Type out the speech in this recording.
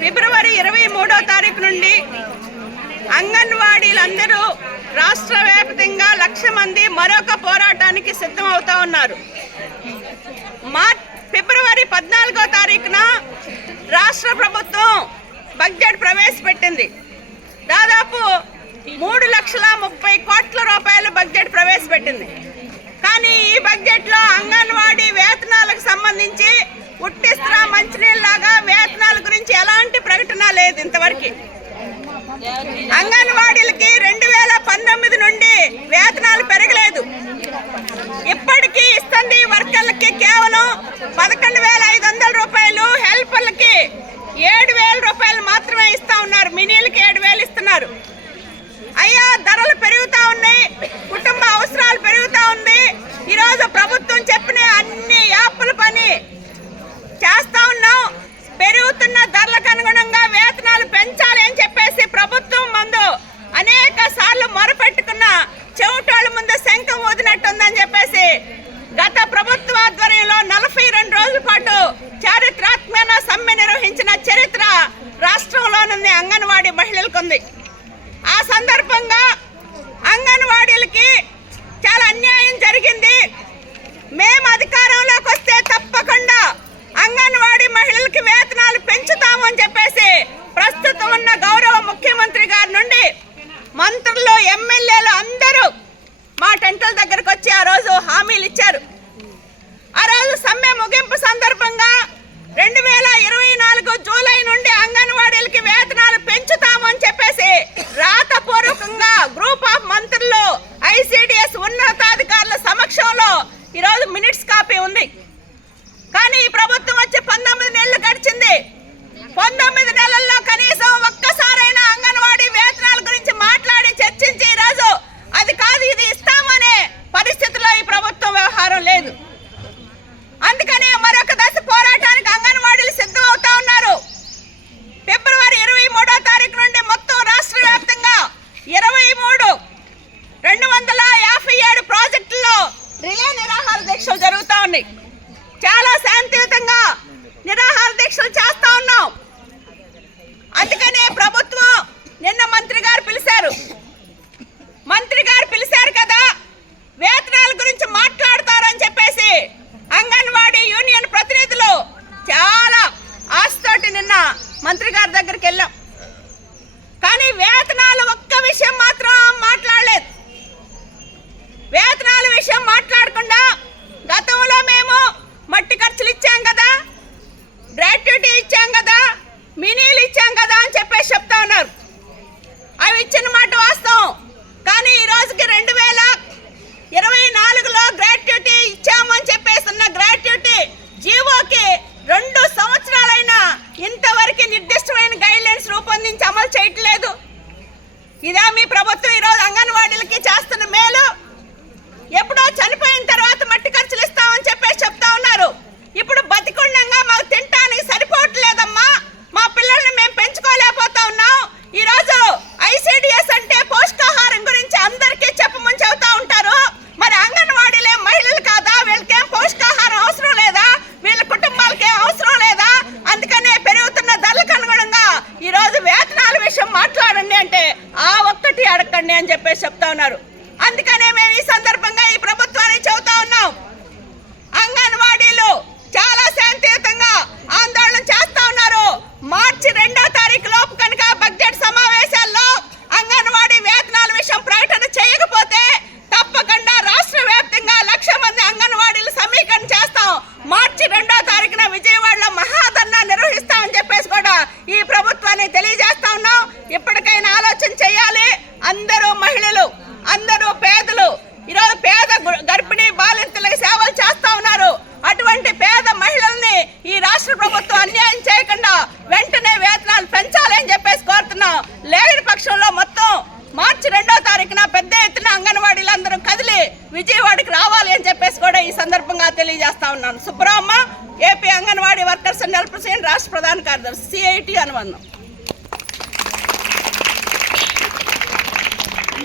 ఫిబ్రవరి 23వ తారీఖు నుండి అంగన్వాడీలందరూ రాష్ట్ర వ్యాప్తంగా 1,00,000 మంది మరొక పోరాటానికి సిద్ధమవుతా ఉన్నారు. ఫిబ్రవరి 14వ తారీఖున రాష్ట్ర ప్రభుత్వం బడ్జెట్ ప్రవేశపెట్టింది. దాదాపు 3,30,00,000 కోట్ల రూపాయల బడ్జెట్ ప్రవేశపెట్టింది. కానీ ఈ బడ్జెట్లో అంగన్వాడీ వేతనాలకు సంబంధించి ఉట్టిస్త్రా మంచినీళ్ళలాగా వేతనాల గురించి ఎలాంటి ప్రకటన లేదు ఇంతవరకు. అంగన్వాడీలకి 2019 నుండి వేతనాలు పెరగలేదు. ఇప్పటికీ ఇస్తుంది వర్కర్లకి కేవలం 11,500 రూపాయలు, హెల్పర్లకి 7,000 రూపాయలు మాత్రమే ఇస్తా ఉన్నారు. మినీలకి 7,000 ఇస్తున్నారు. అయ్యా, ధరలు పెరుగుతూ ఉన్నాయి, కుటుంబ అవసరాలు పెరుగుతూ ఉంది. ఈరోజు ప్రభుత్వం చెప్పిన అన్ని యాప్ల పని చేస్తా ఉన్నాం. పెరుగుతున్న ధరలకు అనుగుణంగా వేతనాలు పెంచాలి అని చెప్పేసి ప్రభుత్వం ముందు అనేక సార్లు మొరపెట్టుకున్న చెవిటోళ్ళ ముందు శంఖం ఊదినట్టుందని చెప్పేసి గత ప్రభుత్వ ఆధ్వర్యంలో 42 రోజుల పాటు చారిత్రాత్మక సమ్మె నిర్వహించిన చరిత్ర రాష్ట్రంలోని అంగన్వాడీ మహిళలకు ఉంది. ఆ సందర్భంగా అంగన్వాడీలకి చాలా అన్యాయం జరిగింది. మేము అధికారంలోకి వస్తే తప్పకుండా అంగన్వాడీ మహిళలకి వేతనాలు పెంచుతాము అని చెప్పేసి ప్రస్తుతం ఉన్న గౌరవ ముఖ్యమంత్రి గారి నుండి మంత్రులు, ఎమ్మెల్యేలు అందరూ మా టెంట్ల దగ్గరకు వచ్చి ఆ రోజు హామీలు ఇచ్చారు. ఆ రోజు సమ్మె ముగింపు సందర్భంగా 2024 జూలై నుండి అంగన్వాడీలకి వేతనాలు పెంచుతాము అని చెప్పేసి రాతపూర్వకంగా గ్రూప్ ఆఫ్ మంత్రులు, ICDS ఉన్నతాధికారుల సమక్షంలో ఈరోజు మినిట్స్ కాపీ ఉంది. కానీ ఈ ప్రభుత్వం వచ్చి 19 నెలలు గడిచింది. 19 నెలల్లో కనీసం ఒక్కసారైనా అంగన్వాడీ వేతనాల గురించి మాట్లాడి చర్చించి ఈరోజు అది కాదు ఇది ఇస్తామనే పరిస్థితిలో ఈ ప్రభుత్వం వ్యవహారం లేదు. అందుకనే మరొక దశ పోరాటానికి అంగన్వాడీలు సిద్ధమవుతా ఉన్నారు. ఫిబ్రవరి 23వ తారీఖు నుండి మొత్తం రాష్ట్ర వ్యాప్తంగా 257 ప్రాజెక్టుల్లో రిలే నిరాహార దీక్షలు జరుగుతూ ఉన్నాయి. చాలా శాంతియుతంగా నిరాహార దీక్షలు చేస్తా ఉన్నాం. అందుకనే ప్రభుత్వం నిన్న మంత్రి గారు పిలిచారు కదా, వేతనాల గురించి మాట్లాడతారని చెప్పేసి అంగన్వాడీ యూనియన్ ప్రతినిధులు చాలా ఆశతోటి నిన్న మంత్రి గారి దగ్గరికి వెళ్ళాం. కానీ వేతనాలు ఒక్క విషయం మాత్రం మాట్లాడలేదు. వేతనాల విషయం మాట్లాడకుండా గతంలో మేము మట్టి ఖర్చులు ఇచ్చాం కదా, గ్రాట్యుటీ ఇచ్చాం కదా, మినీలు ఇచ్చాం కదా అని చెప్పేసి చెప్తా ఉన్నారు. అవి ఇచ్చిన మాట వాస్తవం. కానీ ఈ రోజుకి 2024లో గ్రాట్యుటీ ఇచ్చాము అని చెప్పేసి ఉన్న గ్రాట్యుటీ జీవోకి 2 సంవత్సరాలైనా ఇంతవరకు నిర్దిష్టమైన గైడ్లైన్స్ రూపొందించి అమలు చేయట్లేదు. ఇదా మీ ప్రభుత్వం ఈరోజు అంగన్వాడీలకి చేస్తున్న మేలు? ఎప్పుడో చనిపోయిన తర్వాత మట్టి ఖర్చులు ఇస్తామని చెప్పేసి చెప్తా ఉన్నారు. ఇప్పుడు బతికుండంగా మాకు తినడానికి సరిపోవట్లేదమ్మా, మా పిల్లల్ని మేము పెంచుకోలేకపోతా ఉన్నాం. ఈరోజు ICDS అంటే పౌష్టికాహారం గురించి అందరికీ చెప్పమని చెబుతా ఉంటారు. మరి అంగన్వాడీలే మహిళలు కాదా? వీళ్ళకేం పౌష్టికాహారం అవసరం లేదా? వీళ్ళ కుటుంబాలకేం అవసరం లేదా? అందుకనే పెరుగుతున్న ధరలకు అనుగుణంగా ఈరోజు వేతనాల విషయం మాట్లాడండి అంటే ఆ ఒక్కటి అడగండి అని చెప్పేసి చెప్తా ఉన్నారు. అందుకనే మేము ఈ సందర్భంగా ఈ ప్రభుత్వాన్ని చెబుతా ఉన్నాం, అంగన్వాడీలు చాలా శాంతియుతంగా ఆందోళన చేస్తా ఉన్నారు. మార్చి 2వ తారీఖు లోపు కనుక బడ్జెట్ సమావేశాల్లో అంగన్వాడీ వేతనాల విషయం ప్రకటన చేయకపోతే తప్పకుండా రాష్ట్ర వ్యాప్తంగా 1,00,000 మంది అంగన్వాడీలు సమీకరణ చేస్తాం. మార్చి 2వ తారీఖున విజయవాడలో మహాధర్నా నిర్వహిస్తామని చెప్పేసి కూడా ఈ ప్రభుత్వాన్ని తెలియజేస్తా ఉన్నాం. ఇప్పటికైనా ఆలోచన చేయాలి. అందరూ మహిళలు, అందరూ పేదలు ఈరోజు పేద గర్భిణీ బాలింతలకు సేవలు చేస్తా ఉన్నారు. అటువంటి పేద మహిళల్ని ఈ రాష్ట్ర ప్రభుత్వం అన్యాయం చేయకుండా వెంటనే వేతనాలు పెంచాలి అని చెప్పేసి కోరుతున్నాం. లేని పక్షంలో మొత్తం మార్చి 2వ తారీఖున పెద్ద ఎత్తున అంగన్వాడీలు అందరూ కదిలి విజయవాడకి రావాలి అని చెప్పేసి కూడా ఈ సందర్భంగా తెలియజేస్తా ఉన్నాను. Subrahma, AP anganwadi workers and helpers రాష్ట్ర ప్రధాన కార్యదర్శి, CIT అనుబంధం.